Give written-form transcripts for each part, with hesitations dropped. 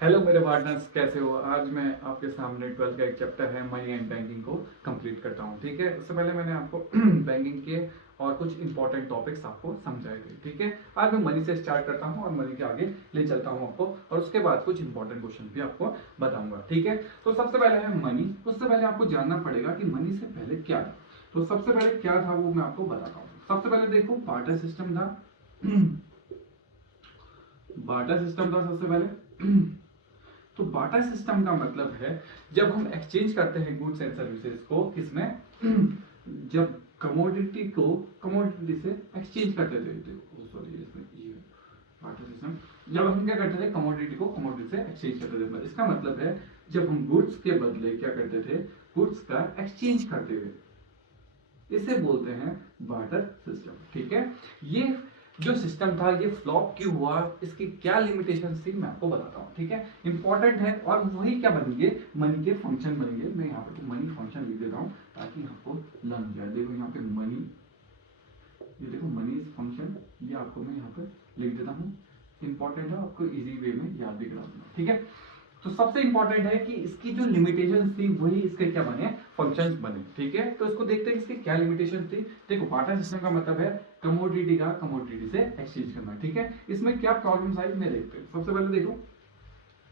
Hello मेरे partners, कैसे हो? आज मैं आपके सामने 12th का एक चैप्टर है मनी एंड बैंकिंग को कंप्लीट करता हूँ। ठीक है, उससे पहले मैंने आपको बैंकिंग के और कुछ इंपॉर्टेंट टॉपिक्स आपको समझाए थे। ठीक है, आज मैं मनी से स्टार्ट करता हूँ और मनी के आगे ले चलता हूँ आपको, और उसके बाद कुछ इंपॉर्टेंट क्वेश्चन भी आपको बताऊंगा। ठीक है, तो सबसे पहले है मनी। उससे पहले आपको जानना पड़ेगा कि मनी से पहले क्या था। तो सबसे पहले क्या था वो मैं आपको बताता हूँ। सबसे पहले देखो, बार्टर सिस्टम था। बार्टर सिस्टम था सबसे पहले। तो बाटा सिस्टम का मतलब है जब हम एक्सचेंज करते हैं गुड्स एंड सर्विसेज को, किसमें? जब कमोडिटी को कमोडिटी से एक्सचेंज करते थे। सॉरी, इसमें ये बाटा सिस्टम, जब हम क्या करते थे, कमोडिटी को कमोडिटी से एक्सचेंज करते थे। इसका मतलब है जब हम गुड्स के बदले क्या करते थे, गुड्स का एक्सचेंज करते थे, इसे बोलते हैं बार्टर सिस्टम। ठीक है, ये जो सिस्टम था ये फ्लॉप क्यों हुआ, इसकी क्या लिमिटेशंस थी, मैं आपको बताता हूँ। ठीक है, इंपॉर्टेंट है, और वही क्या बनेंगे, मनी के फंक्शन बनेंगे। मैं यहाँ पे मनी फंक्शन लिख देता हूँ ताकि आपको लग जाए। देखो यहाँ पे मनी, ये देखो मनी फंक्शन, ये आपको मैं यहाँ पे लिख देता हूँ। इंपॉर्टेंट है, आपको इजी वे में याद भी करा दूंगा। ठीक है, तो सबसे इंपॉर्टेंट है कि इसकी जो लिमिटेशन थी वही इसके क्या बने, फंक्शंस बने। ठीक है, तो इसको देखते हैं इसकी क्या लिमिटेशन थी। देखो, बार्टर सिस्टम का मतलब है कमोडिटी का कमोडिटी से एक्सचेंज करना। ठीक है, इसमें क्या प्रॉब्लम आई मैं देखते हैं। सबसे पहले देखो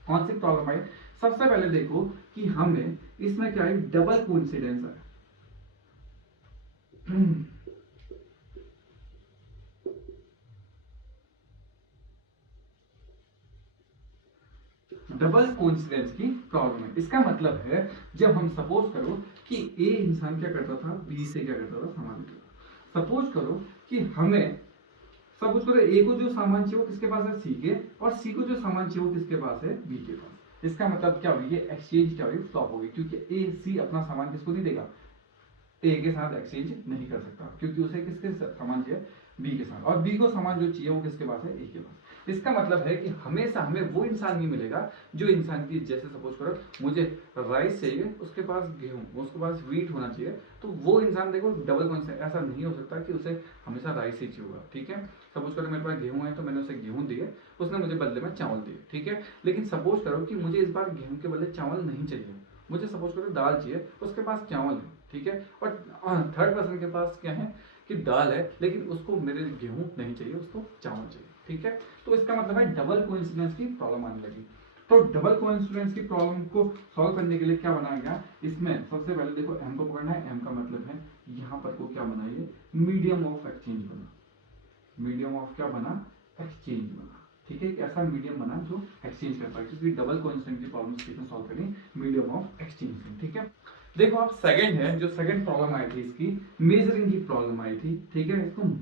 कौन सी प्रॉब्लम आई। सबसे पहले देखो कि हमें इसमें क्या है, डबल कोइंसिडेंस है। डबल कोइंसिडेंस की प्रॉब्लम है। इसका मतलब है जब हम सपोज करो कि ए इंसान क्या करता था, बी से क्या करता था, सामान लेता था। सपोज करो कि हमें, सपोज करो ए को जो सामान चाहिए वो किसके पास है, सी के, और सी को जो सामान चाहिए वो किसके पास है, बी के पास। इसका मतलब क्या होगी, ये एक्सचेंज क्या होगी, फ्लॉप होगी, क्योंकि ए सी अपना सामान किसको नहीं देगा, ए के साथ एक्सचेंज नहीं कर सकता, क्योंकि उसे किसके सामान चाहिए, बी के साथ, और बी को सामान जो चाहिए वो किसके पास है, ए के पास। इसका मतलब है कि हमेशा हमें वो इंसान नहीं मिलेगा जो इंसान की, जैसे सपोज करो मुझे राइस चाहिए, उसके पास गेहूं, उसके पास वीट होना चाहिए, तो वो इंसान देखो डबल कॉन्सेप्ट, ऐसा नहीं हो सकता कि उसे हमेशा राइस ही चाहिए होगा। ठीक है, सपोज करो मेरे पास गेहूं है तो मैंने उसे गेहूं दिए, उसने मुझे बदले में चावल दिए। ठीक है, लेकिन सपोज करो कि मुझे इस बार गेहूं के बदले चावल नहीं चाहिए, मुझे सपोज करो दाल चाहिए, उसके पास चावल है। ठीक है, और थर्ड पर्सन के पास क्या है कि दाल है, लेकिन उसको मेरे गेहूं नहीं चाहिए, उसको चावल चाहिए। ठीक है, तो इसका मतलब है डबल कोइंसिडेंस की प्रॉब्लम आने लगी। तो डबल कोइंसिडेंस की प्रॉब्लम को सॉल्व करने के लिए क्या बनाया गया, इसमें सबसे पहले देखो एम को पकड़ना है। एम का मतलब है यहाँ पर को क्या बनाइए, मीडियम ऑफ एक्सचेंज बना। मीडियम ऑफ क्या बना, एक्सचेंज बना। ठीक है, एक ऐसा मीडियम बना जो एक्सचेंज कर पाए, क्योंकि डबल कोइंसिडेंस की प्रॉब्लम किसने सॉल्व करी, मीडियम ऑफ एक्सचेंज। ठीक है, देखो आप सेकंड है, जो सेकंड प्रॉब्लम आई थी इसकी मेजरिंग की प्रॉब्लम आई थी। ठीक है, इसको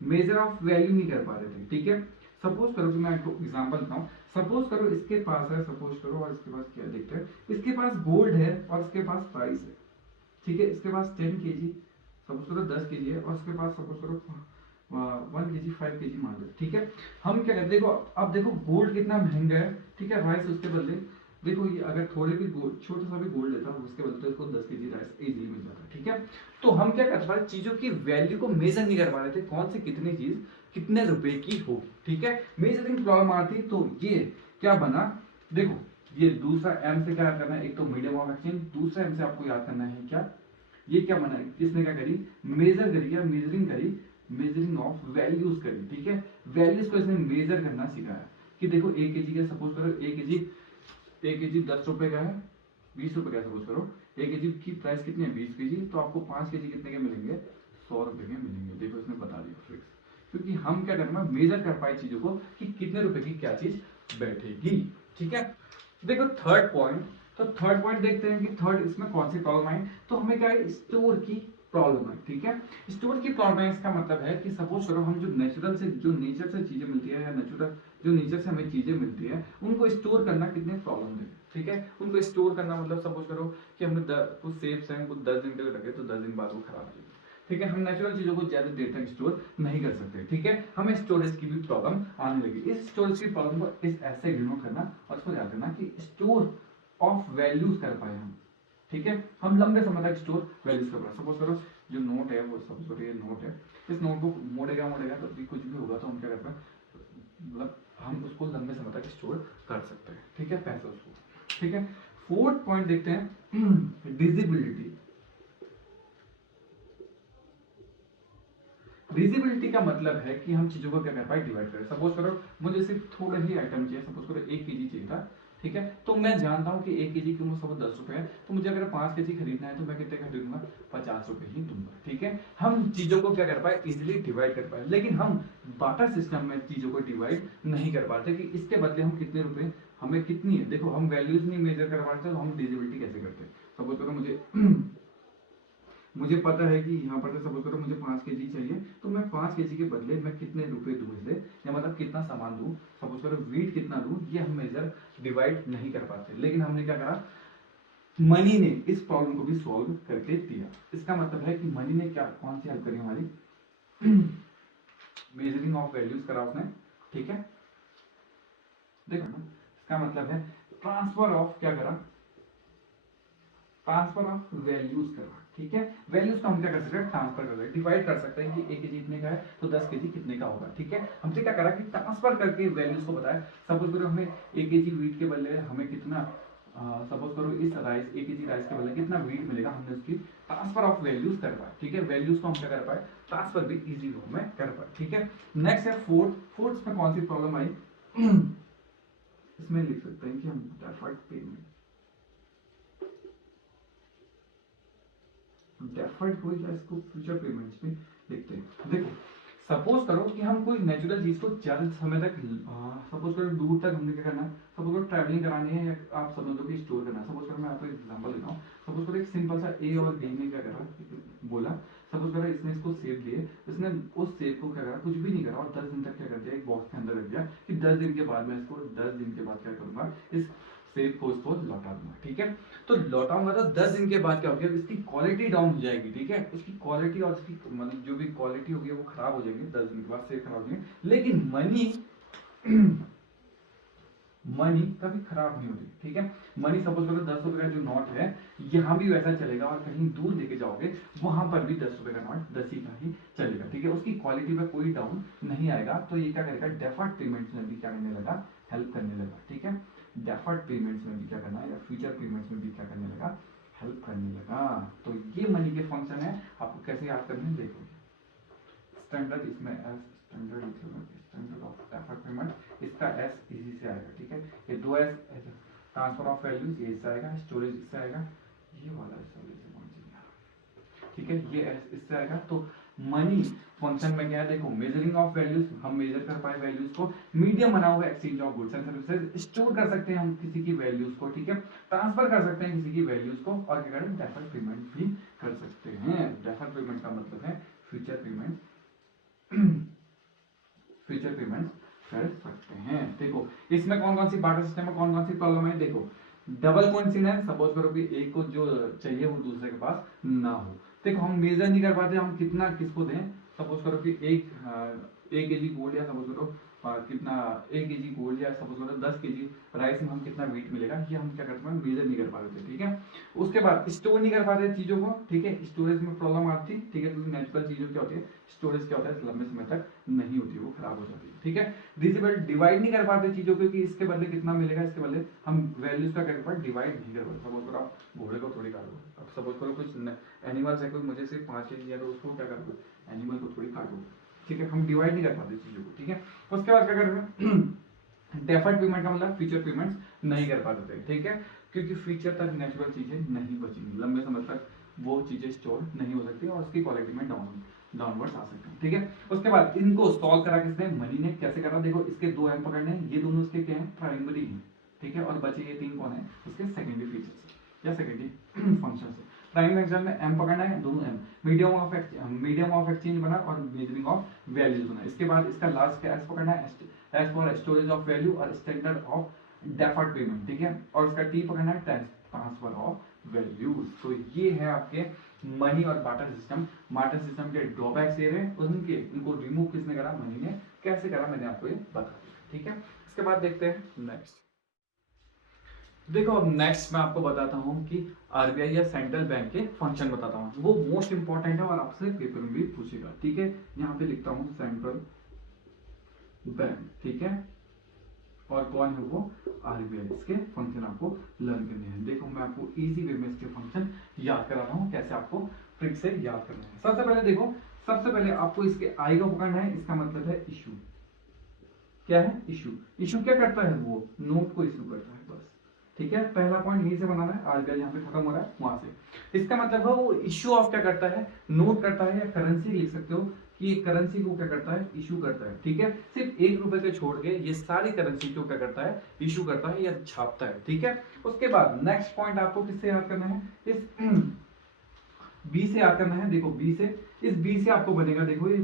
मेजर ऑफ वैल्यू नहीं कर पा रहे थे। ठीक है, सपोज करो कि मैं आपको एग्जांपल बताऊं। सपोज करो इसके पास है, सपोज करो, और इसके पास क्या देखते हैं, इसके पास गोल्ड है और इसके पास प्राइस है। ठीक है, इसके पास 10 केजी, सपोज करो 10 केजी है, और इसके पास सपोज करो 1 केजी 5 केजी मान लो। ठीक है, हम क्या करते, देखो अब देखो गोल्ड कितना महंगा है। ठीक है, राइस उसके बदले देखो, ये अगर थोड़े भी गोल्ड, छोटा सा भी गोल्ड लेता हूँ उसके बदले इसको 10 केजी राइस इजीली मिल जाता है। ठीक है, तो हम क्या कर पा रहे, चीजों की वैल्यू को मेजर नहीं कर पा रहे थे, कौन सी कितनी चीज कितने रुपए की होगी। ठीक है, मेजरिंग प्रॉब्लम आती, तो ये क्या बना, देखो ये दूसरा एम से क्या करना है, एक तो मीडियम ऑफ एक्सचेंज, दूसरा एम से आपको याद करना है क्या, ये क्या बना, इसने क्या करी, मेजर करी, या मेजरिंग करी, मेजरिंग ऑफ वैल्यूज करी। ठीक है, वैल्यूज को इसने मेजर करना सिखाया कि देखो एक केजी का, सपोज करो एक केजी 10 रुपए का है, 20 रुपए का, सपोज करो एक केजी की प्राइस कितनी है, 20 केजी, तो आपको 5 केजी कितने के मिलेंगे, 100 रुपए के मिलेंगे। देखो इसने बता दिया फिक्स, क्योंकि हम क्या करना, मेजर कर पाए चीजों को कि कितने रुपए की क्या चीज बैठेगी। ठीक है, देखो थर्ड पॉइंट, तो थर्ड पॉइंट देखते हैं कि थर्ड इसमें कौन सी प्रॉब्लम आई। तो हमें क्या है, स्टोर की प्रॉब्लम है। ठीक है, स्टोर की प्रॉब्लम है, इसका मतलब है कि सपोज करो हम जो नेचुरल से, जो नेचर से चीजें मिलती है, या नेचुरल जो नेचर से हमें चीजें मिलती है, उनको स्टोर करना कितने प्रॉब्लम है। ठीक है, उनको स्टोर करना मतलब सपोज करो कि हमने कुछ सेब्स हैं, कुछ 10 दिन के लिए रखे, तो 10 दिन बाद वो खराब हो जाएंगे। ठीक है, हम नेचुरल चीजों को ज्यादा देर तक स्टोर नहीं कर सकते। ठीक है, हमें स्टोरेज की भी प्रॉब्लम आने लगी। इस स्टोरेज की प्रॉब्लम को इस ऐसे इग्नोर करना, और इसको याद करना कि स्टोर ऑफ वैल्यूज कर पाए हम। ठीक है, हम लंबे समय तक स्टोर वैल्यूज कर पाए। सपोज करो जो नोट है, वो सपोज करो ये नोट है, इस नोट को मोड़ेगा तो भी कुछ भी होगा, तो हम क्या करते हैं, मतलब हम उसको लंबे समय तक स्टोर कर सकते हैं। ठीक है, पैसा उसको, ठीक है। फोर्थ पॉइंट देखते हैं डिजिबिलिटी। डिजिबिलिटी का मतलब है कि हम चीजों को क्या कर पाए, डिवाइड करें। सपोज करो मुझे सिर्फ थोड़े ही आइटम चाहिए, सपोज करो 1 केजी चाहिए था, ठीक है। तो मैं जानता हूँ कि 1 केजी की सपोज 10 रुपए है, तो मुझे अगर 5 केजी खरीदना है तो मैं कितने खरीदूंगा, 50 रुपए ही दूंगा, ठीक है। हम चीजों को क्या कर पाए, इजिली डिवाइड कर पाए। लेकिन हम बार्टर सिस्टम में चीजों को डिवाइड नहीं कर पाते कि इसके बदले हम कितने रुपए, हमें कितनी है। देखो हम वैल्यूज नहीं मेजर कर पाते तो हम डिजिबिलिटी कैसे करते हैं। सपोज करो मुझे पता है कि यहाँ पर सपोज करो मुझे 5 केजी चाहिए, तो मैं 5 केजी के बदले मैं कितने रुपए दूं इसे, या मतलब कितना सामान दूं, सपोज करो वेट कितना दूं, ये हम मेजर डिवाइड नहीं कर पाते। लेकिन हमने क्या करा, मनी ने इस प्रॉब्लम को भी सॉल्व करके दिया। इसका मतलब है कि मनी ने क्या, कौन सी हेल्प करी हमारी, मेजरिंग ऑफ वैल्यूज करा उसने, ठीक है। देखो ना, इसका मतलब है ट्रांसफर ऑफ क्या करा, ट्रांसफर ऑफ वैल्यूज करा, ठीक है। वैल्यूज का हम क्या कर सकते हैं, ट्रांसफर कर सकते हैं, डिवाइड कर सकते हैं कि 1 केजी इतने का है तो 10 केजी कितने का होगा, ठीक है। हमसे क्या करा कि ट्रांसफर करके वैल्यूज को बताया। सपोज करो हमें 1 केजी वीट के बदले हमें कितना, सपोज करो इस राइस 1 केजी राइस के बदले कितना वीट मिलेगा, हमने उसकी ट्रांसफर ऑफ वैल्यूज कर पाए, ठीक है। वैल्यूज को हम क्या कर पाए, ट्रांसफर भी इजी वे में कर पाए, ठीक है। नेक्स्ट है फोर्थ में कौन सी प्रॉब्लम आई, इसमें लिख सकते हैं कि हम डेफर्ड पेमेंट, डेफर्ड हो या इसको फ्यूचर पेमेंट्स में लिखते हैं। देखो सपोज करो कि हम कोई नेचुरल चीज को ज्यादा समय तक, सपोज करो दूर तक हमने क्या करना है, सपोज करो ट्रैवलिंग करानी है या आप समझ लो कि स्टोर करना है। सपोज करो मैं आपको एग्जांपल देता हूँ, सपोज करो एक सिंपल सा ए और बी ने क्या करा, बोला सपोज करो इसने इसको सेव दिए, इसने उस सेव को क्या करा, कुछ भी नहीं करा और 10 दिन तक क्या कर दिया, एक बॉक्स के अंदर रख दिया कि 10 दिन के बाद मैं इसको 10 दिन के बाद क्या करूंगा, इस सेव को उसको लौटा दूंगा, ठीक है। तो लौटाऊंगा तो 10 दिन के बाद क्या होगा, इसकी क्वालिटी डाउन हो जाएगी, ठीक है। उसकी क्वालिटी और इसकी मतलब जो भी क्वालिटी होगी वो खराब हो जाएगी, 10 दिन के बाद सेव खराब हो जाएंगे। लेकिन मनी कभी खराब नहीं होती, ठीक है। मनी सपोज करो 10 रुपए का जो नोट है यहाँ भी वैसा चलेगा और कहीं दूर लेके जाओगे वहां पर भी 10 रुपए का नोट 10 ही का ही चलेगा, ठीक है। उसकी क्वालिटी में कोई डाउन नहीं आएगा। तो ये क्या करेगा, डेफर्ड पेमेंट्स में भी क्या करने लगा, हेल्प करने लगा, ठीक है। डेफर्ड पेमेंट्स में भी क्या करना है, या फ्यूचर पेमेंट्स में भी क्या करने लगा, हेल्प करने लगा। तो ये मनी के फंक्शन है, आपको कैसे याद करने देखो। स्टैंडर्ड इसमें S standard standard of deferred payment, इसका एस इसी से आएगा, ठीक है। ये 2 एस ट्रांसफर ऑफ वैल्यूज ये इससे आएगा, स्टोरेज इससे आएगा, ये वाला स्टोरेज ठीक है, ये एस इससे आएगा। तो मनी फंक्शन में क्या है, देखो मेजरिंग ऑफ वैल्यूज, हम मेजर कर पाए वैल्यूज को, मीडियम बना हुआ exchange of goods and services, store कर सकते हैं हम किसी की वैल्यूज को, ठीक है, ट्रांसफर कर सकते हैं किसी की वैल्यूज को, और क्या करें, डेफर्ड पेमेंट भी कर सकते हैं। डेफर्ड पेमेंट का मतलब है फ्यूचर पेमेंट, फ्यूचर पेमेंट कर सकते हैं। देखो इसमें कौन कौन सी बार्टर सिस्टम में कौन कौन सी प्रॉब्लम है, देखो डबल कोइंसिडेंस, सपोज करो कि एक को जो चाहिए वो दूसरे के पास ना हो। देखो हम मेजर नहीं कर पाते, हम कितना किसको दें, सपोज करो कि एक केजी गोल्ड, या सपोज करो कितना 1 केजी गोल्ड, या सपोज करो 10 केजी राइस में हम कितना वेट मिलेगा, ये हम क्या करते हैं, मेजर नहीं कर पाते थे, ठीक है। उसके बाद स्टोर नहीं कर पाते चीजों को, ठीक है, स्टोरेज में प्रॉब्लम आती है, ठीक है, क्योंकि नेचुरल चीजों क्या होती है, स्टोरेज क्या होता है, लंबे समय तक नहीं होती, वो खराब हो जाती है, ठीक है। डिवाइड नहीं कर पाते चीजों को कि इसके बदले कितना मिलेगा, इसके बदले हम वैल्यूज का कर पाते, डिवाइड नहीं कर पाते। सपोज करो आप घोड़े को थोड़ी काटो, अब सपोज करो कुछ एनिमल्स है, कोई मुझे सिर्फ 5 केजी है तो उसको क्या करो, एनिमल को थोड़ी काटो, ठीक है, हम डिवाइड नहीं कर पाते चीजों को, ठीक है। उसके बाद क्या कर रहे हैं, डेफर्ड पेमेंट का मतलब फ्यूचर पेमेंट्स नहीं कर पाते थे, ठीक है, क्योंकि फ्यूचर तक नेचुरल चीजें नहीं बचेंगी, लंबे समय तक वो चीजें स्टोर नहीं हो सकती और उसकी क्वालिटी में डाउनवर्ड्स आ सकते हैं, ठीक है। उसके बाद इनको सॉल्व करा किसने, मनी ने। कैसे करा, देखो इसके 2 एम पकड़ने हैं, ये दोनों इसके क्या है, प्राइमरी है, ठीक है, और बचे ये 3 कौन है, उसके सेकेंडरी फीचर्स या सेकेंडरी फंक्शन है। प्राइम फंक्शन में एम पकड़ना है, दोनों एम, मीडियम ऑफ एक्सचेंज बना और मेजरिंग ऑफ वैल्यूज बना। इसके बाद इसका लास्ट का एस पकड़ना है, S for storage of value और स्टैंडर्ड ऑफ डेफर्ड पेमेंट, ठीक है, और इसका टी पकड़ना है, ट्रांसफर ऑफ वैल्यूज। तो ये है आपके मनी और बार्टर सिस्टम। बार्टर सिस्टम के ड्रॉबैक्स ये रहे, उनके इनको रिमूव किसने करा, मनी ने। कैसे करा मैंने आपको ये बता दिया, ठीक है। इसके बाद देखते हैं नेक्स्ट। देखो अब नेक्स्ट मैं आपको बताता हूं कि आरबीआई या सेंट्रल बैंक के फंक्शन बताता हूं, वो मोस्ट इंपॉर्टेंट है और आपसे पेपर में भी पूछेगा, ठीक है। यहां पे लिखता हूं सेंट्रल बैंक, ठीक है, और कौन है वो आरबीआई। इसके फंक्शन आपको लर्न करने हैं। देखो मैं आपको इजी वे में इसके फंक्शन याद करा रहा हूँ, कैसे आपको ट्रिक से याद करना है। सबसे पहले देखो, सबसे पहले आपको इसके आई को पकड़ना है। इसका मतलब है इशू। क्या है इशू? इशू क्या करता है? वो नोट को इशू करता है बस। ठीक है, पहला पॉइंट यहीं से बनाना है। आरबीआई यहाँ पे खत्म हो रहा है, वहां से। इसका मतलब है वो इशू ऑफ क्या करता है? नोट करता है, या करेंसी लिख सकते हो कि करेंसी को क्या करता है? इशू करता है। ठीक है, सिर्फ 1 रुपए के छोड़ के ये सारी करेंसी को क्या करता है? इशू करता है या छापता है। ठीक है, उसके बाद नेक्स्ट पॉइंट आपको किससे याद करना है? इस बी से याद करना है। देखो बी से, इस बी से आपको बनेगा, देखो ये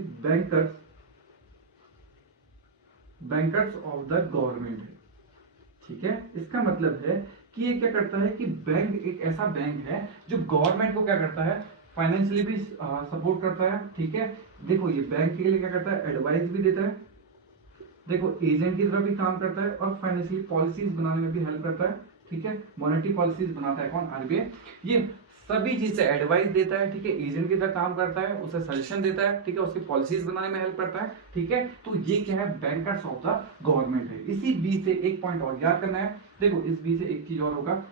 बैंकर्स ऑफ द गवर्नमेंट है। ठीक है, इसका मतलब है कि ये क्या करता है कि बैंक एक ऐसा बैंक है जो गवर्नमेंट को क्या करता है? फाइनेंशियली भी सपोर्ट करता है। ठीक है, देखो ये बैंक के लिए क्या करता है? एडवाइस भी देता है, देखो एजेंट की तरह भी काम करता है, और फाइनेंशियल पॉलिसीज बनाने में भी हेल्प करता है। ठीक है, मॉनेटरी पॉलिसीज बनाता है कौन? आरबीआई। ये सभी चीज से एडवाइस देता है। ठीक है, एजेंट की तरह काम करता है, उसे सजेशन देता है। ठीक है, उसकी पॉलिसीज बनाने में हेल्प करता है। ठीक है, तो ये क्या है? बैंकर्स ऑफ द गवर्नमेंट है। इसी बी से एक पॉइंट और याद करना है। देखो इस बी से एक चीज और होगा,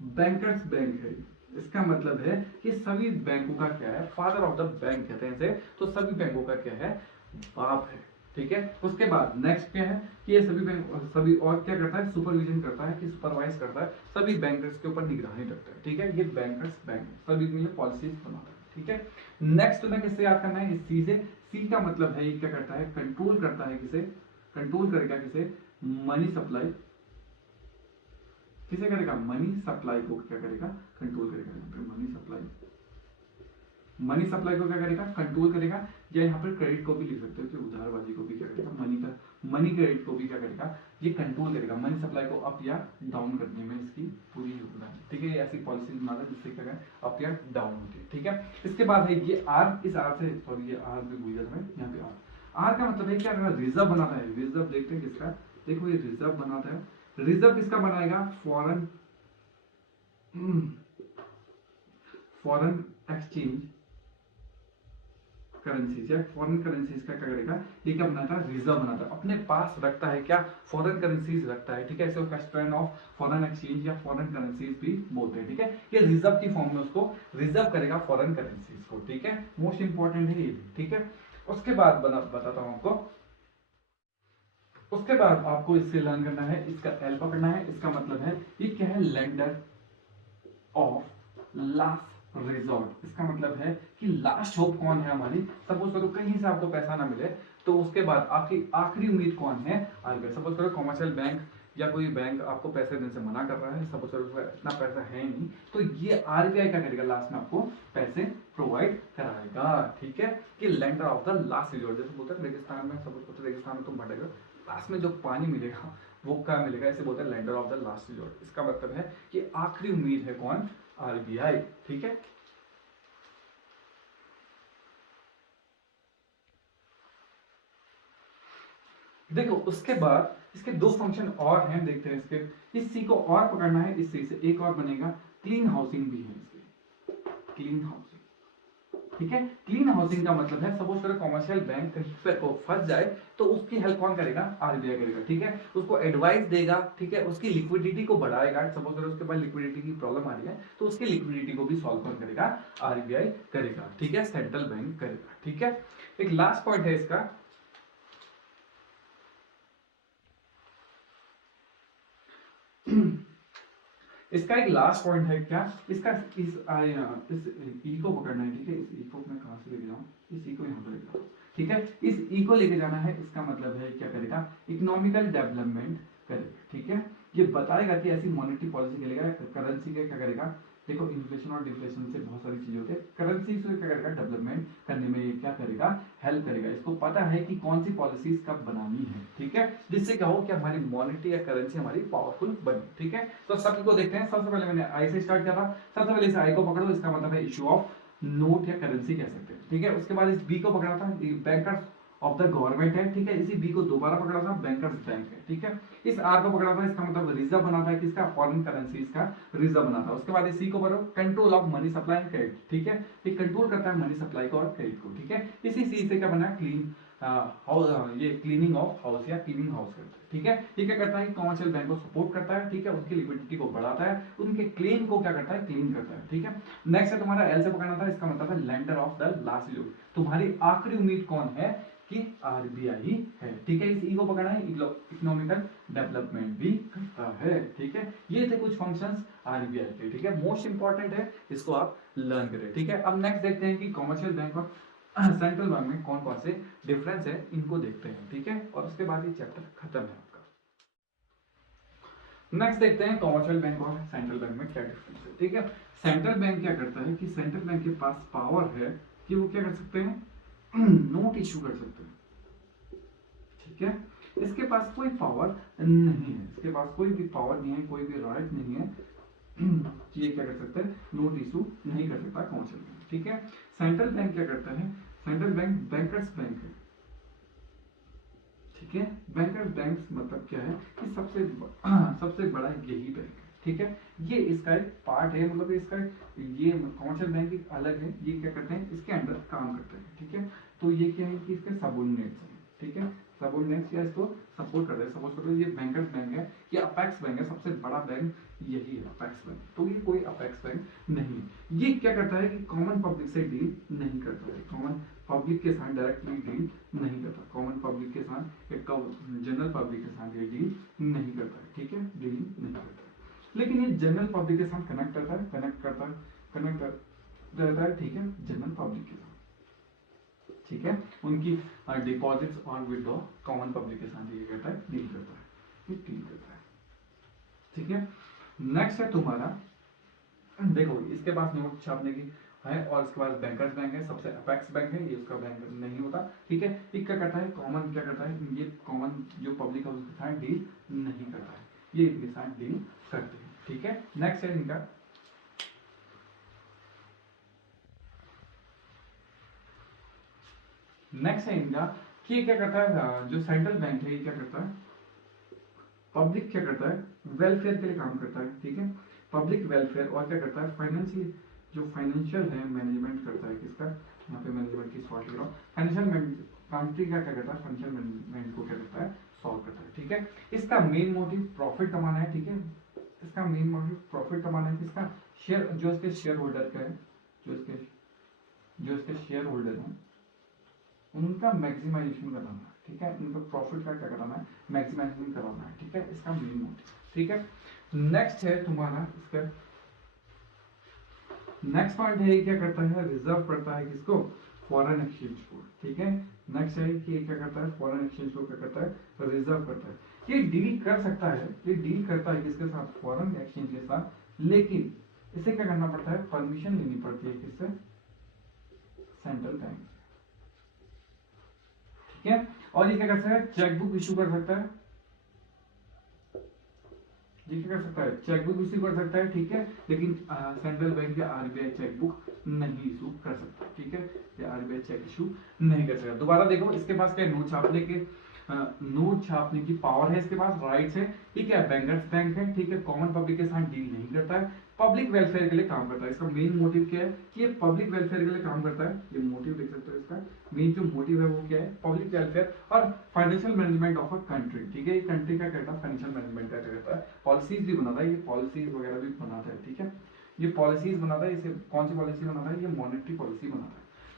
बैंकर्स बैंक है। इसका मतलब है कि सभी बैंकों का क्या है? फादर ऑफ द बैंक कहते हैं इसे। तो सभी बैंकों का क्या है? बाप है। ठीक है, उसके बाद नेक्स्ट क्या है कि ये सभी बैंक, सभी और क्या करता है? सुपरविजन करता है, कि सुपरवाइज करता है, सभी बैंकर्स के ऊपर निगरानी रखता है। ठीक है, ये बैंकर्स बैंक है, सभी के लिए पॉलिसीज बनाता है। ठीक है, नेक्स्ट तुम्हें किससे याद करना है? इस सी से। सी का मतलब है ये क्या करता है? कंट्रोल करता है। किसे कंट्रोल करेगा? किसे? Money supply. किसे करेगा? मनी सप्लाई को क्या करेगा? कंट्रोल करेगा। मनी सप्लाई, मनी सप्लाई को क्या करेगा? कंट्रोल करेगा। या यहाँ पर क्रेडिट को भी लिख सकते हो कि उधारबाजी को भी क्या करेगा? मनी क्रेडिट को भी क्या करेगा? ये कंट्रोल करेगा। मनी सप्लाई को अप या डाउन करने में इसकी पूरी योगदान है। ठीक है, ऐसी पॉलिसी बनाता है जिससे क्या अप या डाउन होती है। ठीक है, इसके बाद है ये आर। इस आर से, सॉरी ये आर भी भूल जाता है यहाँ पे। आर का मतलब है क्या? रिजर्व बनाता है। रिजर्व देखते हैं किसका? देखो ये रिजर्व बनाता है। रिजर्व किसका बनाएगा? फॉरेन एक्सचेंज करेंसीज या फॉरेन करेंसीज का क्या करेगा? ये क्या बनाता है? रिजर्व बनाता है, अपने पास रखता है। क्या? फॉरेन करेंसीज रखता है। ठीक है, इसे स्ट्रेन ऑफ फॉरेन एक्सचेंज या फॉरेन करेंसीज भी बोलते हैं। ठीक है, ये रिजर्व की फॉर्म में उसको रिजर्व करेगा फॉरेन करेंसीज को। ठीक है, मोस्ट इंपॉर्टेंट है ये। ठीक है, उसके बाद बताता हूं आपको। उसके बाद आपको इससे लर्न करना है, इसका एल पकड़ना है। इसका मतलब है ये क्या है? Lender of last resort. इसका मतलब है कि लास्ट होप कौन है हमारी? सपोज करो कहीं से आपको पैसा ना मिले, तो उसके बाद आपकी आखिरी उम्मीद कौन है? आरबीआई। सपोज करो कमर्शियल बैंक या कोई बैंक आपको पैसे देने से मना कर रहा है, सपोज करो उसका इतना पैसा है नहीं, तो ये आरबीआई क्या करेगा? लास्ट में आपको पैसे प्रोवाइड कराएगा। ठीक है, कि lender of the last resort. जैसे बोलते हैं रेगिस्तान में, सपोज करो रेगिस्तान में तुम भटक, लास्ट में जो पानी मिलेगा वो क्या मिलेगा? इसे बोलते हैं lender of the last resort. इसका मतलब है कि आखिरी उम्मीद है कौन? आरबीआई। ठीक है, देखो उसके बाद इसके दो फंक्शन और हैं, देखते हैं इसके। इस सी को और पकड़ना है, इस सी से एक और बनेगा, क्लीन हाउसिंग भी है इसके। Clean housing. ठीक है, क्लीन हाउसिंग का मतलब है सपोज करो कमर्शियल बैंक कहीं पे फंस जाए, तो उसकी हेल्प कौन करेगा? आरबीआई करेगा। ठीक है, उसको एडवाइस देगा। ठीक है, उसकी लिक्विडिटी को बढ़ाएगा। सपोज करो उसके पास लिक्विडिटी की प्रॉब्लम आ रही है, तो उसकी लिक्विडिटी को भी सॉल्व कौन करेगा? आरबीआई करेगा। ठीक है, सेंट्रल बैंक करेगा। ठीक है, एक लास्ट पॉइंट है इसका, इसका एक लास्ट पॉइंट है क्या? इसका इस ई को पकड़ना है। ठीक है, इस ई को मैं कहां से लेके जाऊं? इस ई को यहां पर लेके जाऊं। ठीक है, इस ई को लेके जाना है। इसका मतलब है क्या करेगा? इकोनॉमिकल डेवलपमेंट करेगा। ठीक है, ये बताएगा कि ऐसी मॉनेटरी पॉलिसी करेगा, करेंसी का क्या करेगा? देखो इन्फ्लेशन और डिफ्लेशन से बहुत सारी चीजें होती है, करेंसी से क्या करेगा? डेवलपमेंट करने में ये क्या करेगा? हेल्प करेगा। इसको पता है कि कौन सी पॉलिसीज कब बनानी है। ठीक है, जिससे क्या हो कि हमारी मॉनेटरी या करेंसी हमारी पावरफुल बने। ठीक है, तो सभी को देखते हैं। सबसे पहले मैंने आई से स्टार्ट किया था। सबसे पहले इस आई को पकड़ो, इसका मतलब है इशू ऑफ नोट या करेंसी कह सकते हैं। ठीक है, उसके बाद इस बी को पकड़ा था, बैंकर्स ऑफ द गवर्नमेंट है। ठीक है, इसी बी को दोबारा पकड़ा था, बैंकर्स बैंक है। ठीक है, इस आर को पकड़ा था, इसका मतलब रिजर्व बनाता है किसका? फॉरेन करेंसीज का रिजर्व बनाता है। उसके बाद इस सी को पकड़ो, control of money supply and credit. ठीक है, ये कंट्रोल करता है मनी सप्लाई को और क्रेडिट को। ठीक है, इसी सी से क्या बना? क्लीन ये क्लीनिंग ऑफ हाउस या क्लीनिंग हाउस करता है, ठीक है। ये क्या करता है, कमर्शियल बैंक को सपोर्ट करता है, ठीक है, उनकी लिक्विडिटी को बढ़ाता है, उनके क्लेम को क्या करता है, क्लीन करता है, ठीक है। नेक्स्ट है तुम्हारा एल से पकड़ना था, इसका मतलब है lender of the last resort, तुम्हारी आखिरी उम्मीद कौन है कि आरबीआई है, ठीक है। इस ई को पकड़ना है, इकोनॉमिकल डेवलपमेंट भी करता है, ठीक है। ये थे कुछ फंक्शंस आरबीआई के, ठीक है, मोस्ट इंपॉर्टेंट है, इसको आप लर्न करें, ठीक है। अब नेक्स्ट देखते हैं कि कमर्शियल बैंक और सेंट्रल बैंक में कौन कौन से डिफरेंस है, इनको देखते हैं, ठीक है, और उसके बाद ये चैप्टर खत्म है आपका। नेक्स्ट देखते हैं कमर्शियल बैंक और सेंट्रल बैंक में क्या डिफरेंस है, ठीक है। सेंट्रल बैंक क्या करता है कि सेंट्रल बैंक के पास पावर है कि वो क्या कर सकते हैं, नोट इशू कर सकते हैं, ठीक है। इसके पास कोई पावर नहीं है, इसके पास कोई भी पावर नहीं है, कोई भी राइट नहीं है कि ये क्या कर सकते हैं, नोट इशू नहीं कर सकता कमर्शियल बैंक, ठीक है। सेंट्रल बैंक क्या करता है, सेंट्रल बैंक बैंकर्स बैंक है, ठीक है। बैंकर्स बैंक मतलब क्या है कि सबसे बड़ा यही बैंक है, ठीक है। ये इसका एक पार्ट है, मतलब इसका ये कमर्शियल बैंक एक अलग है, ये क्या करते हैं, इसके अंडर काम करते हैं, ठीक है। तो ये क्या है कि इसके सबऑर्डिनेट्स हैं, ठीक है, सबऑर्डिनेट्स या इसको सपोर्ट करते हैं, सपोज करो ये बैंकर्स बैंक है, ये अपेक्स बैंक है, सबसे बड़ा बैंक यही है अपेक्स बैंक, तो ये कोई अपेक्स बैंक नहीं है। ये क्या करता है कि कॉमन पब्लिक से डील नहीं करता है, कॉमन पब्लिक के साथ डायरेक्टली डील नहीं करता, कॉमन पब्लिक के साथ एक जनरल पब्लिक के साथ ये डील नहीं करता है, ठीक है, डीलिंग नहीं करता है। लेकिन ये जनरल पब्लिक के साथ कनेक्ट रहता है, ठीक है, जनरल पब्लिक के साथ, ठीक है, उनकी डिपॉजिट्स और विड्रॉ कॉमन पब्लिक के साथ ये करता है, डील करता है, ये डील करता है, ठीक है। नेक्स्ट है तुम्हारा, देखो इसके पास नोट छापने की है, और इसके पास बैंकर्स बैंक है, सबसे अपेक्स बैंक है, ये उसका बैंक नहीं होता, ठीक है। ये क्या करता है, कॉमन क्या करता है, ये कॉमन जो पब्लिक है उसके साथ डील नहीं करता है, ये इनके साथ डील करते हैं, ठीक है। नेक्स्ट है इनका कि क्या करता है, जो सेंट्रल बैंक है ये क्या करता है, पब्लिक क्या करता है, वेलफेयर के लिए काम करता है, ठीक है, पब्लिक वेलफेयर, और क्या करता है, फाइनेंशियल जो फाइनेंशियल है मैनेजमेंट करता है, किसका, यहाँ पे मैनेजमेंट की सॉल्व कर रहा हूँ, फाइनेंशियल कंट्री का क्या करता है, फाइनेंशियल मैनेजमेंट को क्या करता है, सॉल्व करता है, ठीक है। इसका मेन मोटिव प्रॉफिट कमाना है, ठीक है, इसका मेन मोटिव प्रॉफिट कमाना है, किसका, शेयर जो इसके शेयर होल्डर का है, जो इसके शेयर होल्डर हैं उनका मैक्सिमाइजेशन कराना है, ठीक है, उनका प्रॉफिट का क्या कराना है, मैक्सिमाइजेशन कराना है, ठीक है, इसका मेन मोटिव, ठीक है। नेक्स्ट है तुम्हारा, इसका नेक्स्ट पॉइंट है क्या करता है, रिजर्व करता है किसको, फॉरेन एक्सचेंज को, ठीक है। नेक्स्ट है कि क्या करता है, फॉरेन एक्सचेंज को क्या करता है, रिजर्व करता है। ये डील कर सकता है, ये डील करता है किसके साथ, फॉरेन एक्सचेंज के साथ, लेकिन इसे क्या करना पड़ता है, परमिशन लेनी पड़ती है किससे, सेंट्रल बैंक, ठीक है। और ये क्या कर सकता है, चेकबुक इशू कर सकता है, ये क्या कर सकता है, चेकबुक इशू कर सकता है, ठीक है, लेकिन सेंट्रल बैंक या आरबीआई चेकबुक नहीं इशू कर सकता, ठीक है, या आरबीआई चेक इशू नहीं कर सकता। दोबारा देखो, इसके पास क्या नोट छापने की पावर है, इसके पास राइट्स है, ठीक है, बैंकर्स बैंक है, ठीक है, कॉमन पब्लिक के साथ डील नहीं करता है, पब्लिक वेलफेयर के लिए काम करता है। इसका मेन मोटिव क्या है कि ये पब्लिक वेलफेयर के लिए काम करता है, ये मोटिव देख सकते हो, इसका मेन जो मोटिव है वो क्या है, पब्लिक वेलफेयर और financial management of a country, ठीक है। ये कंट्री का करता है, फाइनेंशियल मैनेजमेंट का करता है, पॉलिसीज भी बनाता है, ये पॉलिसीज वगैरह भी बनाता है, ठीक है, ये पॉलिसीज बनाता है। इसे कौन सी पॉलिसी बनाता है, ये मॉनेटरी पॉलिसी बनाता है,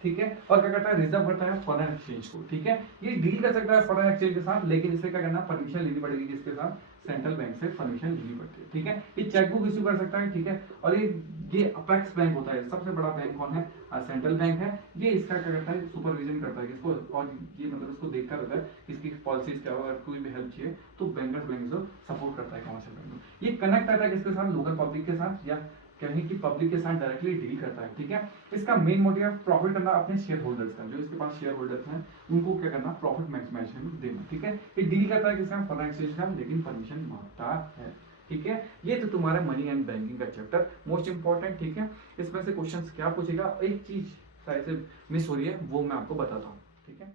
ठीक है। और क्या करता है, रिजर्व करता है फॉरेन एक्सचेंज को, ठीक है। ये डील कर सकता है फॉरेन एक्सचेंज के साथ, लेकिन इसे क्या करना, परमिशन लेनी पड़ेगी किसके साथ, सेंट्रल बैंक से परमिशन लेनी पड़ती है, ठीक है। ये चेकबुक इशू कर सकता है, ठीक है। और ये अपेक्स बैंक होता है, सबसे बड़ा बैंक कौन है, सेंट्रल बैंक है। ये इसका क्या करता है, सुपरविजन करता है किसको, और ये मतलब इसको देखता रहता है इसकी पॉलिसीज क्या हो, अगर कोई भी हेल्प चाहिए तो बैंकर्स बैंक इसको सपोर्ट करता है कमर्शियल बैंक में। ये कनेक्ट रहता है किसके साथ, लोकल पब्लिक के साथ, या कहीं की पब्लिक के साथ डायरेक्टली डील करता है, ठीक है। इसका मेन मोटिव है प्रॉफिट करना अपने शेयर होल्डर्स का, जो इसके पास शेयर होल्डर्स हैं उनको क्या करना, प्रॉफिट मैक्सिमाइजेशन देना, ठीक है। ये डील करता है किसका, फॉरेन एक्सचेंज का, लेकिन परमिशन मांगता है, ठीक है। ये तो तुम्हारा मनी एंड बैंकिंग का चैप्टर मोस्ट इंपॉर्टेंट, ठीक है। इसमें से क्वेश्चंस क्या पूछेगा, एक चीज शायद से मिस हो रही है, वो मैं आपको बताता हूँ, ठीक है।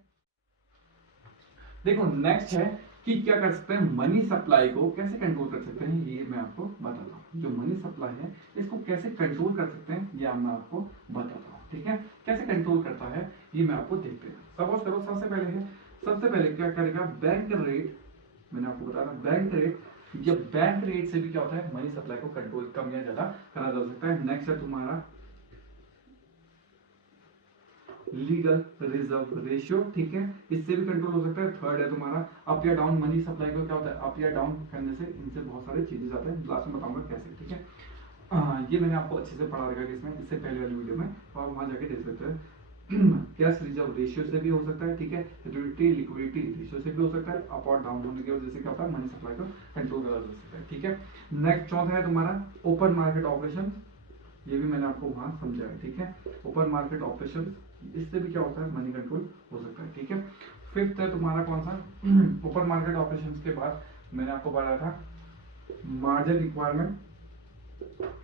देखो नेक्स्ट है कि क्या कर सकते हैं, मनी सप्लाई को कैसे कंट्रोल कर सकते हैं, ये मैं आपको बताता हूँ। जो मनी सप्लाई है इसको कैसे कंट्रोल कर सकते हैं, ये मैं आपको बताता हूँ, ठीक है। कैसे कंट्रोल करता है ये मैं आपको देखते हैं। सपोज करो सबसे पहले है सबसे पहले क्या करेगा, बैंक रेट, मैंने आपको बताया था बैंक रेट, जब बैंक रेट से भी क्या होता है मनी सप्लाई को कंट्रोल कम या ज्यादा करा जा सकता है। नेक्स्ट है तुम्हारा लीगल रिजर्व रेशियो, ठीक है, इससे भी कंट्रोल हो सकता है। थर्ड है तुम्हारा अप या डाउन, मनी सप्लाई को क्या होता है अप या डाउन करने से इनसे बहुत सारे चेंजेस आते हैं, लास्ट में बताऊंगा कैसे, ठीक है। ये मैंने आपको अच्छे से पढ़ा रखा है इसमें, इससे पहले वाली वीडियो में, और वहां जाके देख सकते हैं। कैश रिजर्व रेशियो से भी हो सकता है, ठीक है, लिक्विडिटी रेशियो से भी हो सकता है, अप और डाउन होने की वजह से क्या होता है मनी सप्लाई को कंट्रोल करा जा सकता है, ठीक है। नेक्स्ट चौथा है तुम्हारा ओपन मार्केट ऑपरेशन, ये भी मैंने आपको वहां समझाया, ठीक है, ओपन मार्केट ऑपरेशन, इससे भी क्या होता है मनी कंट्रोल हो सकता है, ठीक है। फिफ्थ है तुम्हारा कौन सा, ओपन मार्केट ऑपरेशन के बाद मैंने आपको बताया था मार्जिन रिक्वायरमेंट,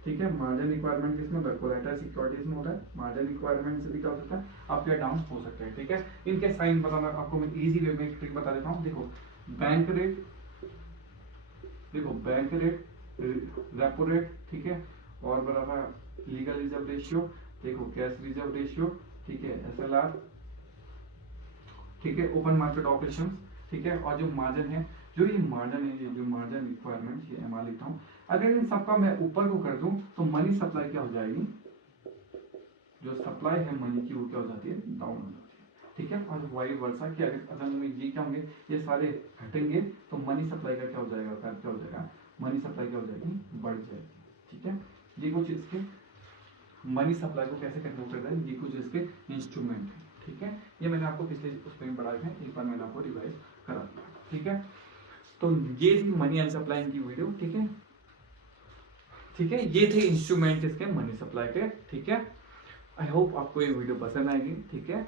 ठीक है, मार्जिन रिक्वायरमेंट किसमें होता है, कोलैटरल सिक्योरिटीज में होता है। मार्जिन रिक्वायरमेंट से भी क्या हो सकता है अप या डाउन हो सकता है, ठीक है। इनके साइन बताना आपको मैं इजी वे में एक ट्रिक बता देता हूँ। देखो बैंक रेट, देखो बैंक रेट, रेपो रेट, ठीक है, और बराबर लीगल रिजर्व रेशियो, देखो कैश रिजर्व रेशियो, ठीक है, एसएलआर, ठीक है, ओपन मार्केट ऑपरेशन, ठीक है, और जो मार्जिन है, जो ये मार्जिन है, ये जो मार्जिन रिक्वायरमेंट, ये एमआर लिखता हूँ। अगर इन सबका मैं ऊपर को कर दूं तो मनी सप्लाई क्या हो जाएगी, जो सप्लाई है मनी की वो क्या हो जाती है डाउन हो जाती है, ठीक है। और वाइस वर्सा कि अगर में ये क्या होंगे, ये सारे घटेंगे तो मनी सप्लाई का क्या हो जाएगा, क्या हो जाएगा, मनी सप्लाई क्या हो जाएगी बढ़ जाएगी, ठीक है। ये कुछ इसके मनी सप्लाई को कैसे कंट्रोल करता है, ये कुछ इसके इंस्ट्रूमेंट है, ठीक है। ये मैंने आपको पिछले उसमें पढ़ाए थे, एक बार मैंने आपको रिवाइज करा दिया, ठीक है। तो ये थी मनी एंड सप्लाई की वीडियो, ठीक है, ठीक है, ये थे इंस्ट्रूमेंट इसके मनी सप्लाई के, ठीक है। आई होप आपको ये वीडियो पसंद आएगी, ठीक है,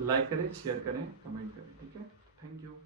लाइक करें, शेयर करें, कमेंट करें, ठीक है, थैंक यू।